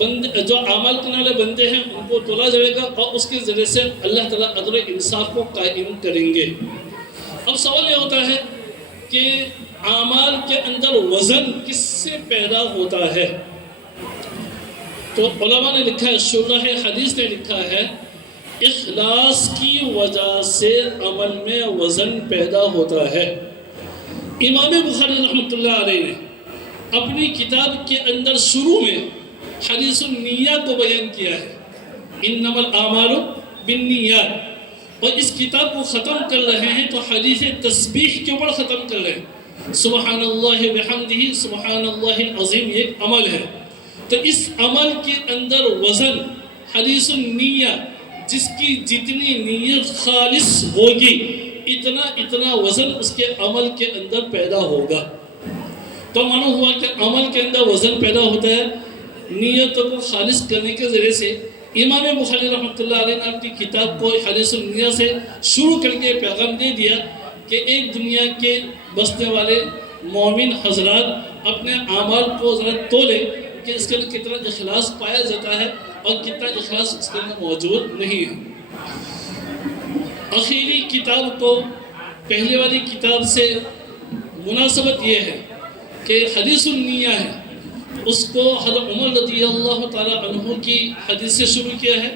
بندے جو اعمال کرنے والے بندے ہیں ان کو تولا جائے گا، اور اس کے ذریعے سے اللہ تعالیٰ عدل و انصاف کو قائم کریں گے۔ اب سوال یہ ہوتا ہے کہ اعمال کے اندر وزن کس سے پیدا ہوتا ہے؟ تو علماء نے لکھا ہے، شرح حدیث نے لکھا ہے، اخلاص کی وجہ سے عمل میں وزن پیدا ہوتا ہے۔ امام بخاری رحمۃ اللہ علیہ نے اپنی کتاب کے اندر شروع میں حدیث النیہ کو بیان کیا ہے، انما الاعمال بالنیات، اور اس کتاب کو ختم کر رہے ہیں تو حدیث تسبیح کے اوپر ختم کر رہے ہیں، سبحان اللہ بحمدہ سبحان اللہ العظیم، یہ ایک عمل ہے۔ تو اس عمل کے اندر وزن حدیث النیہ، جس کی جتنی نیت خالص ہوگی اتنا وزن اس کے عمل کے اندر پیدا ہوگا۔ تو معلوم ہوا کہ عمل کے اندر وزن پیدا ہوتا ہے نیتوں کو خالص کرنے کے ذریعے سے۔ امام بخاری رحمۃ اللہ علیہ نے اپنی کتاب کو حدیث النیہ سے شروع کر کے پیغام دے دیا کہ ایک دنیا کے بسنے والے مومن حضرات اپنے اعمال کو ذرا تولے کہ اس کے اندر کتنا اخلاص پایا جاتا ہے اور کتنا اخلاص اس کے اندر موجود نہیں ہے۔ آخری کتاب کو پہلے والی کتاب سے مناسبت یہ ہے کہ حدیث النیہ ہے، اس کو حضرت عمر رضی اللہ تعالیٰ عنہ کی حدیث سے شروع کیا ہے،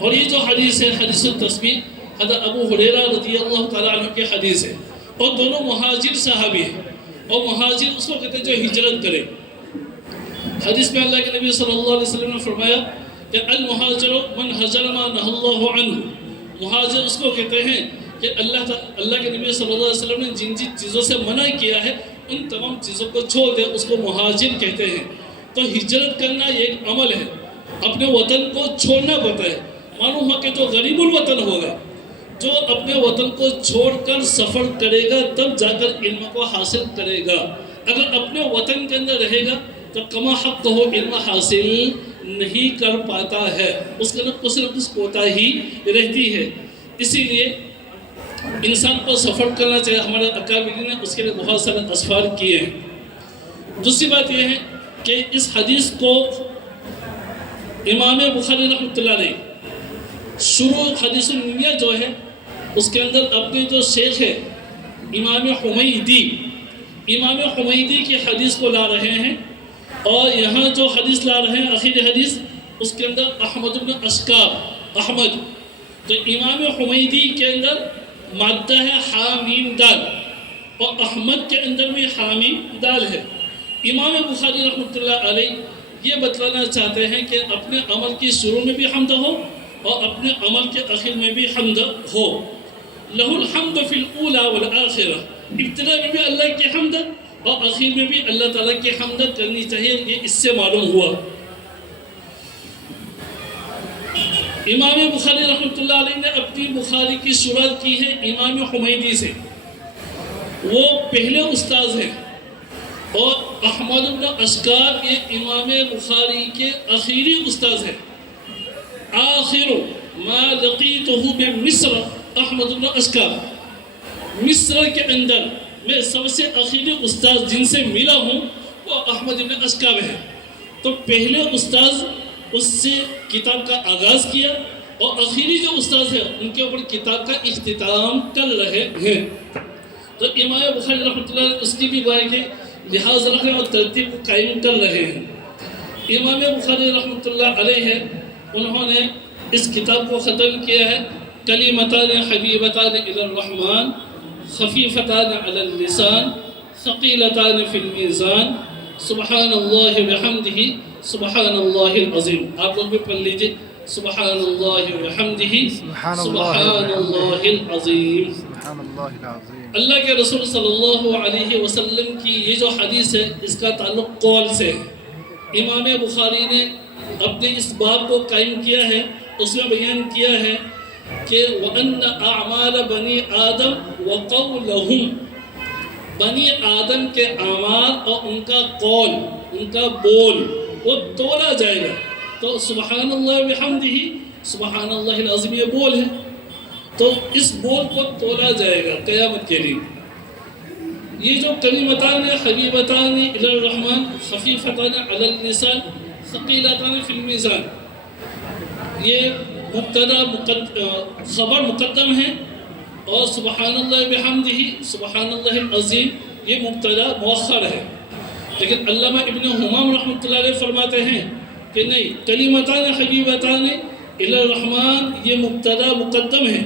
اور یہ جو حدیث ہے حدیث التسبیح حضرت ابو ہریرہ رضی اللہ تعالیٰ عنہ کی حدیث ہے، اور دونوں مہاجر صحابی ہیں، اور مہاجر اس کو کہتے ہیں جو ہجرت کرے۔ حدیث میں اللہ کے نبی صلی اللہ علیہ وسلم نے فرمایا کہ المہاجر من حجر ما نہى اللہ عنہ، مہاجر اس کو کہتے ہیں کہ اللہ کے نبی صلی اللہ علیہ وسلم نے جن چیزوں سے منع کیا ہے ان تمام چیزوں کو چھوڑ دے، اس کو مہاجر کہتے ہیں۔ تو ہجرت کرنا یہ ایک عمل ہے، اپنے وطن کو چھوڑنا پڑتا ہے۔ معلوم ہو کہ جو غریب الوطن ہوگا، جو اپنے وطن کو چھوڑ کر سفر کرے گا تب جا کر علم کو حاصل کرے گا، اگر اپنے وطن کے اندر رہے گا تو کما حق ہو علم حاصل نہیں کر پاتا ہے، اس کے اندر کچھ نہ کچھ کوتاہی رہتی ہے۔ اسی لیے انسان کو سفر کرنا چاہیے، ہمارے اکابرین نے اس کے لیے بہت سارے اسفار کیے ہیں۔ دوسری بات یہ ہے کہ اس حدیث کو امام بخاری رحمۃ اللہ علیہ شروع حدیث النیہ جو ہے اس کے اندر اپنے جو شیخ ہے امام حمیدی کی حدیث کو لا رہے ہیں، اور یہاں جو حدیث لا رہے ہیں آخری حدیث اس کے اندر احمد بن اشکاب احمد، تو امام حمیدی کے اندر مادہ ہے حامیم دال، اور احمد کے اندر بھی حامیم دال ہے۔ امام بخاری رحمۃ اللہ علیہ یہ بتلانا چاہتے ہیں کہ اپنے عمل کی شروع میں بھی حمد ہو اور اپنے عمل کے آخر میں بھی حمد ہو۔ لہ الحمد فی الاولی والآخرہ، ابتدا میں بھی اللہ کی حمد اور آخر میں بھی اللہ تعالیٰ کی حمد کرنی چاہیے، یہ اس سے معلوم ہوا۔ امام بخاری رحمۃ اللہ علیہ نے اپنی بخاری کی شروعات کی ہے امام حمیدی سے، وہ پہلے استاذ ہیں، اور احمد بن اشکار یہ امام بخاری کے آخری استاذ ہیں۔ آخر ما لقیتہ بمصر احمد بن اسکاب، مصر کے اندر میں سب سے آخری استاذ جن سے ملا ہوں وہ احمد بن اسکاب ہے۔ تو پہلے استاذ اس سے کتاب کا آغاز کیا اور آخری جو استاذ ہے ان کے اوپر کتاب کا اختتام کر رہے ہیں۔ تو امام بخاری رحمۃ اللہ علیہ اس کی بھی گویا کہ لحاظ رکھ رہے ہیں اور ترتیب کو قائم کر رہے ہیں۔ امام بخاری رحمۃ اللہ علیہ انہوں نے اس کتاب کو ختم کیا ہے کلمتان حبیبتان الی الرحمن خفیفتان علی اللسان ثقیلتان فی المیزان سبحان اللہ بحمدہ سبحان اللہ العظیم۔ آپ لوگ بھی پڑھ لیجئے سبحان اللہ بحمدہ سبحان اللہ العظیم۔ سبحان اللہ العظیم۔ اللہ کے رسول صلی اللہ علیہ وسلم کی یہ جو حدیث ہے اس کا تعلق قول سے ہے۔ امام بخاری نے اپنے اس باب کو قائم کیا ہے، اس میں بیان کیا ہے کہ وَأَنَّ أَعْمَالَ بَنِي آدَمْ وَقَوْلَهُمْ، بنی آدم کے اعمال اور ان کا قول، ان کا بول وہ تولا جائے گا۔ تو سبحان اللہ بحمدہ سبحان اللہ العظیم یہ بول ہے، تو اس بول کو تولا جائے گا قیامت کے لیے۔ یہ جو کلمتان حبیبتان الی الرحمن خفیفتان علی اللسان ثقیلتان فی المیزان، یہ مبتدا خبر مقدم ہے، اور سبحان اللہ بحمدہ سبحان اللہ العظیم یہ مبتدا مؤخر ہے۔ لیکن علامہ ابن حمام رحمۃ اللہ علیہ فرماتے ہیں کہ نہیں، کلمتان حبیبتان الی الرحمن یہ مبتدا مقدم ہے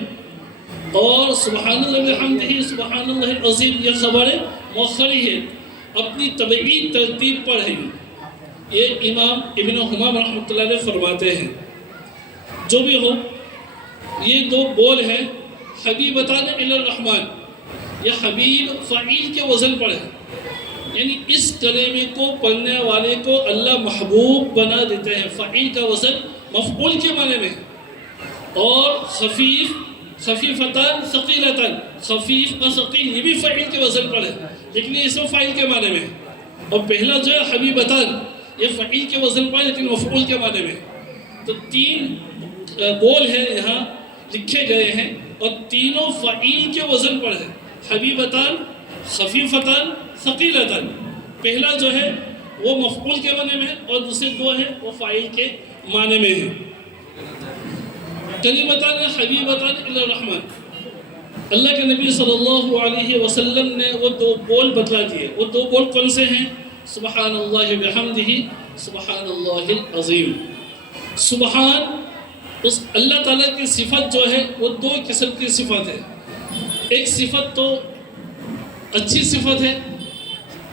اور سبحان اللہ بحمدہ سبحان اللہ العظیم یہ خبر مؤخری ہے، اپنی طبعی ترتیب پر ہے۔ یہ امام ابن حمام رحمۃ اللہ علیہ فرماتے ہیں۔ جو بھی ہو، یہ دو بول ہیں حبیبتان الی الرحمن، یہ حبیب فعیل کے وزن پر ہے، یعنی اس کلمے کو پڑھنے والے کو اللہ محبوب بنا دیتے ہیں۔ فعیل کا وزن مفعول کے معنی میں، اور خفیف خفیفتان ثقیلتان، خفیف اور ثقیل یہ بھی فعیل کے وزن پر ہے، لیکن یہ اسم فاعل کے معنی میں۔ اور پہلا جو ہے حبیبتان یہ فعیل کے وزن پر ہے لیکن مفعول کے معنی میں۔ تو تین بول ہیں یہاں لکھے گئے ہیں اور تینوں فعیل کے وزن پر ہے، حبیبتان خفیفتان ثقیلتان۔ پہلا جو ہے وہ مفعول کے معنی میں ہے اور دوسرے دو ہیں وہ فاعل کے معنی میں ہیں۔ کلمتان حبیبتان الی الرحمن، اللہ کے نبی صلی اللہ علیہ وسلم نے وہ دو بول بتلا دیے۔ وہ دو بول کون سے ہیں؟ سبحان اللہ بحمدہ سبحان اللہ العظیم۔ سبحان اس اللہ تعالیٰ کی صفت جو ہے وہ دو قسم کی صفت ہے۔ ایک صفت تو اچھی صفت ہے،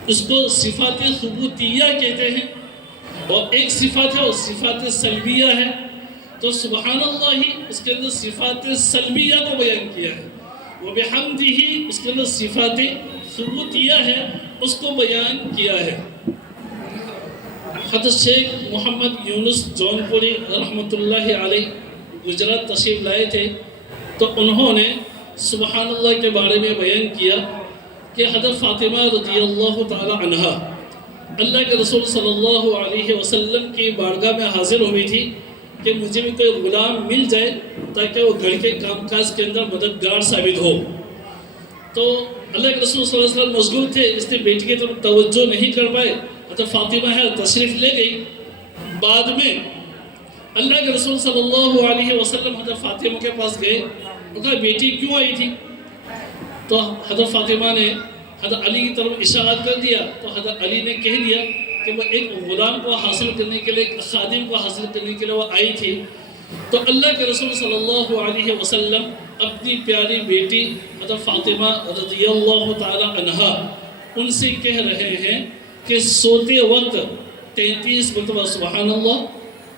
اس کو صفات ثبوتیہ کہتے ہیں، اور ایک صفت ہے وہ صفات سلبیہ ہے۔ تو سبحان اللہ ہی اس کے اندر صفات سلبیہ کو بیان کیا ہے، وہ بحمدہ ہی اس کے اندر صفات ثبوتیہ ہے اس کو بیان کیا ہے۔ حضرت شیخ محمد یونس جونپوری رحمۃ اللہ علیہ گجرات تشریف لائے تھے، تو انہوں نے سبحان اللہ کے بارے میں بیان کیا کہ حضرت فاطمہ رضی اللہ تعالی عنہا اللہ کے رسول صلی اللہ علیہ وسلم کی بارگاہ میں حاضر ہوئی تھی کہ مجھے بھی کوئی غلام مل جائے تاکہ وہ گھر کے کام کاج کے اندر مددگار ثابت ہو۔ تو اللہ کے رسول صلی اللہ علیہ وسلم مشغول تھے، اس نے بیٹی کی طرف توجہ نہیں کر پائے۔ حضرت فاطمہ ہے تشریف لے گئی۔ بعد میں اللہ کے رسول صلی اللہ علیہ وسلم حضرت فاطمہ کے پاس گئے، انہوں نے کہا بیٹی کیوں آئی تھی؟ تو حضرت فاطمہ نے حضرت علی کی طرف اشارہ کر دیا، تو حضرت علی نے کہہ دیا کہ وہ ایک غلام کو حاصل کرنے کے لیے، ایک خادم کو حاصل کرنے کے لیے وہ آئی تھی۔ تو اللہ کے رسول صلی اللہ علیہ وسلم اپنی پیاری بیٹی حضرت فاطمہ رضی اللہ تعالی عنہا ان سے کہہ رہے ہیں کہ سوتے وقت 33 مرتبہ سبحان اللہ،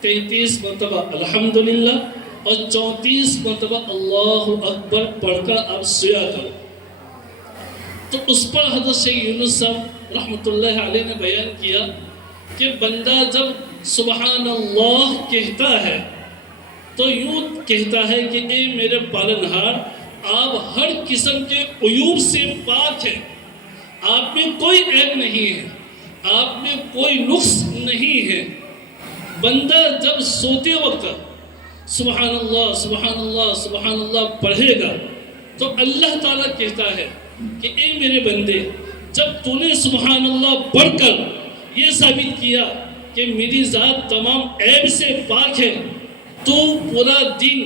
33 مرتبہ الحمدللہ اور 34 مرتبہ اللہ اکبر پڑھ کر آپ سویا کرو۔ تو اس پر حضرت شیخ یونس صاحب رحمۃ اللہ علیہ نے بیان کیا کہ بندہ جب سبحان اللہ کہتا ہے تو یوں کہتا ہے کہ اے میرے پالنہار، آپ ہر قسم کے عیوب سے پاک ہیں، آپ میں کوئی عیب نہیں ہے، آپ میں کوئی نقص نہیں ہے۔ بندہ جب سوتے وقت سبحان اللہ سبحان اللہ سبحان اللہ پڑھے گا تو اللہ تعالیٰ کہتا ہے کہ اے میرے بندے، جب تو نے سبحان اللہ پڑھ کر یہ ثابت کیا کہ میری ذات تمام عیب سے پاک ہے، تو پورا دن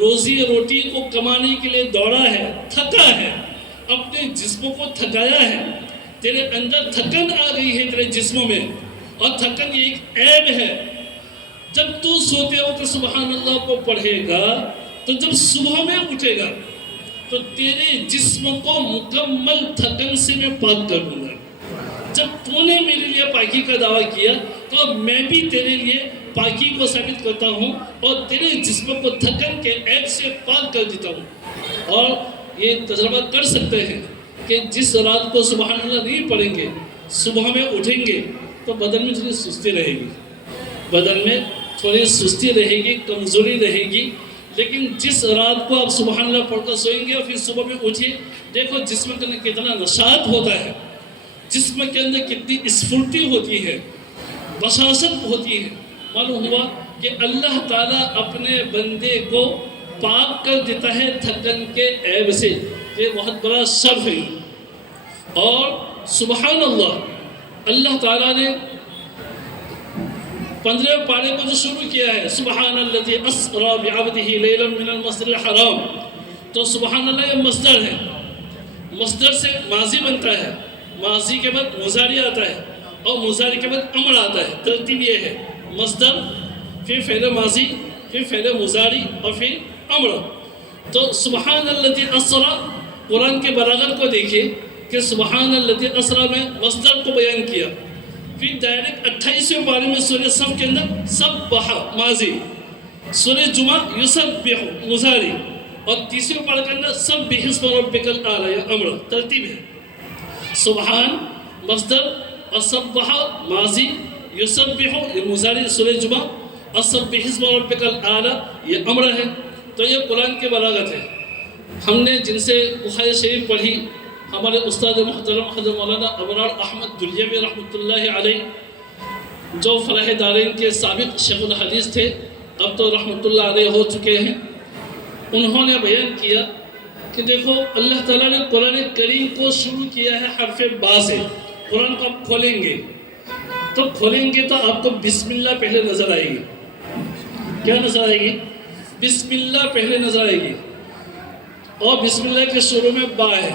روزی روٹی کو کمانے کے لیے دوڑا ہے، تھکا ہے، اپنے جسموں کو تھکایا ہے، تیرے اندر تھکن آ گئی ہے تیرے جسموں میں، اور تھکن یہ ایک عیب ہے۔ جب تو سوتے وقت سبحان اللہ کو پڑھے گا تو جب صبح میں اٹھے گا تو تیرے جسم کو مکمل تھکن سے میں پاک کر دوں گا۔ جب تو نے میرے لیے پاکی کا دعویٰ کیا تو اب میں بھی تیرے لیے پاکی کو ثابت کرتا ہوں اور تیرے جسم کو تھکن کے عیب سے پاک کر دیتا ہوں۔ اور یہ تجربہ کر سکتے ہیں کہ جس رات کو سبحان اللہ نہیں پڑھیں گے، صبح میں اٹھیں گے تو بدن میں تھوڑی سستی رہے گی، بدن میں تھوڑی سستی رہے گی، کمزوری رہے گی، لیکن جس رات کو آپ سبحان اللہ پڑھ کر سوئیں گے اور پھر صبح میں اٹھیں، دیکھو جسم کے اندر کتنا نشاط ہوتا ہے، جسم کے اندر کتنی اسفورتی ہوتی ہے، بشاشت ہوتی ہے۔ معلوم ہوا کہ اللہ تعالیٰ اپنے بندے کو پاک کر دیتا ہے تھکن کے عیب سے، یہ بہت بڑا شرف ہے۔ اور سبحان اللہ، اللہ تعالیٰ نے 15 پارے کو جو شروع کیا ہے، سبحان الذی اسری بعبدہ لیلا من المسجد الحرام، تو سبحان اللہ یہ مصدر ہے، مصدر سے ماضی بنتا ہے، ماضی کے بعد مضارع آتا ہے اور مضارع کے بعد امر آتا ہے، ترتیب یہ ہے، مصدر پھر فعل ماضی پھر فعل مضارع اور پھر امر۔ تو سبحان الذی اسری، قرآن کے بلاغت کو دیکھیں کہ سبحان الذی اسری میں مصدر کو بیان کیا، پھر ڈائریکٹ 28ویں پارے میں سورہ صف کے اندر سبح ماضی، سورہ جمعہ یسبح مضارع، اور 30ویں پارے کے اندر سبح اسم ربک الاعلی امر، ترتیب ہے، سبحان مصدر اور سبح ماضی، یسبح یہ مضارع سورہ جمعہ، اور سبح اسم ربک الاعلی یہ امر ہے۔ تو یہ قرآن کے بلاغت ہے۔ ہم نے جن سے بخاری شریف پڑھی، ہمارے استاد محترم حضرت مولانا ابرار احمد دلیمی رحمۃ اللہ علیہ، جو فلاح دارین کے سابق شیخ الحدیث تھے، اب تو رحمۃ اللہ علیہ ہو چکے ہیں، انہوں نے بیان کیا کہ دیکھو اللہ تعالیٰ نے قرآن کریم کو شروع کیا ہے حرف با سے۔ قرآن کو آپ کھولیں گے تو آپ کو بسم اللہ پہلے نظر آئے گی۔ کیا نظر آئے گی؟ بسم اللہ پہلے نظر آئے گی، اور بسم اللہ کے شروع میں با ہے،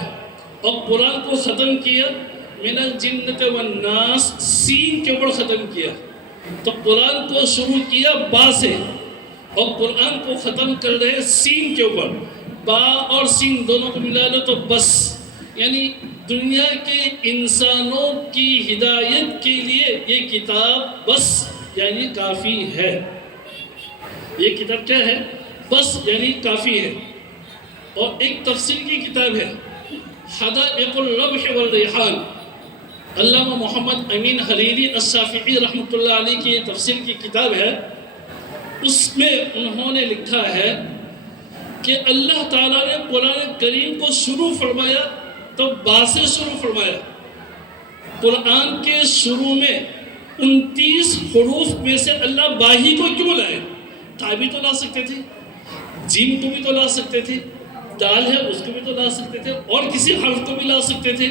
اور قرآن کو ختم کیا من الجنۃ والناس، سین کے اوپر ختم کیا۔ تو قرآن کو شروع کیا با سے اور قرآن کو ختم کر رہے سین کے اوپر۔ با اور سین دونوں کو ملا لو تو بس، یعنی دنیا کے انسانوں کی ہدایت کے لیے یہ کتاب بس یعنی کافی ہے۔ یہ کتاب کیا ہے؟ بس یعنی کافی ہے۔ اور ایک تفسیر کی کتاب ہے حدائق الربح والریحان، علامہ محمد امین حریری الشافعی رحمۃ اللہ علیہ کی یہ تفسیر کی کتاب ہے، اس میں انہوں نے لکھا ہے کہ اللہ تعالیٰ نے قرآن کریم کو شروع فرمایا تو با سے شروع فرمایا۔ قرآن کے شروع میں 29 حروف میں سے اللہ باہی کو کیوں لائے؟ تا بھی تو لا سکتے تھے، جیم کو بھی تو لا سکتے تھے، دال ہے اس کو بھی تو لا سکتے تھے، اور کسی حرف کو بھی لا سکتے تھے،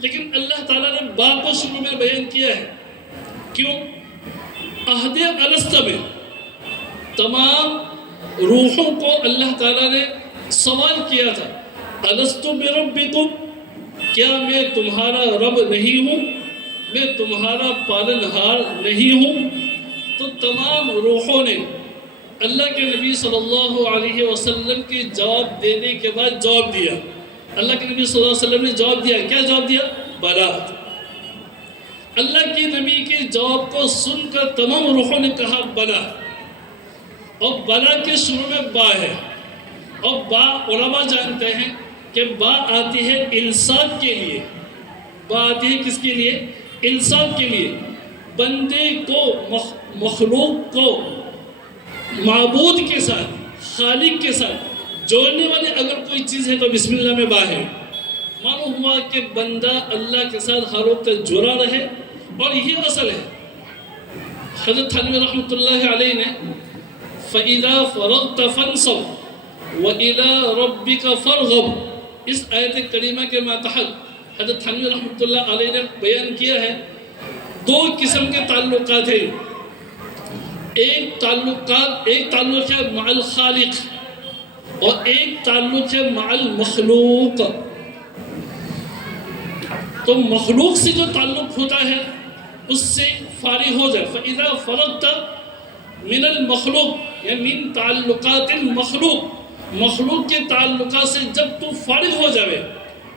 لیکن اللہ تعالیٰ نے با کو شروع میں بیان کیا ہے۔ کیوں؟ عہد الست میں تمام روحوں کو اللہ تعالیٰ نے سوال کیا تھا، الست بربکم، کیا میں تمہارا رب نہیں ہوں، میں تمہارا پالنہار نہیں ہوں؟ تو تمام روحوں نے اللہ کے نبی صلی اللہ علیہ وسلم کے جواب دینے کے بعد جواب دیا۔ اللہ کے نبی صلی اللہ علیہ وسلم نے جواب دیا، کیا جواب دیا؟ بلا۔ اللہ کے نبی کے جواب کو سن کر تمام روحوں نے کہا بلا، اور بلا کے شروع میں با ہے، اور با علماء جانتے ہیں کہ با آتی ہے انصاف کے لیے۔ با آتی ہے کس کے لیے؟ انصاف کے لیے۔ بندے کو مخلوق کو معبود کے ساتھ، خالق کے ساتھ جوڑنے والے اگر کوئی چیز ہے تو بسم اللہ میں با ہے۔ معلوم ہوا کہ بندہ اللہ کے ساتھ ہر وقت جڑا رہے، اور یہی اصل ہے۔ حضرت تھانوی رحمۃ اللہ علیہ نے فَإِذَا فَرَغْتَ فَانْصَبْ وَإِلَىٰ رَبِّكَ فَارْغَب۔ اس آیت کریمہ کے ماتحت حضرت تھانوی رحمۃ اللہ علیہ نے بیان کیا ہے دو قسم کے تعلقات ہیں۔ ایک تعلق ہے مع الخالق اور ایک تعلق ہے مع المخلوق۔ تو مخلوق سے جو تعلق ہوتا ہے اس سے فارغ ہو جائے۔ فَإِذَا فَرَغْتَ مِنَ الْمَخْلُوق یا من تعلقات المخلوق، مخلوق کے تعلقات سے جب تو فارغ ہو جائے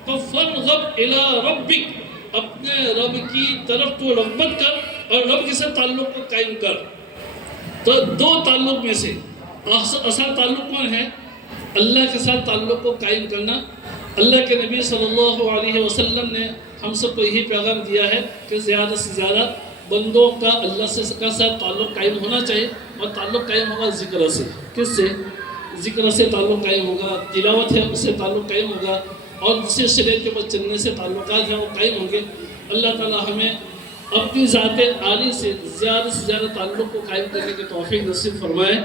تو فَارْغَبْ إِلَىٰ رَبِّكَ، اپنے رب کی طرف تو رغبت کر اور رب کے ساتھ تعلق کو قائم کر۔ تو دو تعلق میں سے اصل تعلق کون ہے؟ اللہ کے ساتھ تعلق کو قائم کرنا۔ اللہ کے نبی صلی اللہ علیہ وسلم نے ہم سب کو یہی پیغام دیا ہے کہ زیادہ سے زیادہ بندوں کا اللہ سے ساتھ تعلق قائم ہونا چاہیے، اور تعلق قائم ہوگا ذکر سے۔ کس سے؟ ذکر سے تعلق قائم ہوگا، تلاوت ہے اس سے تعلق قائم ہوگا، اور جسے شریعت کے اوپر چلنے سے تعلقات ہیں وہ قائم ہوں گے۔ اللہ تعالی ہمیں اپنی ذات عالی سے زیادہ تعلق کو قائم کرنے کی توفیق نصیب فرمائے۔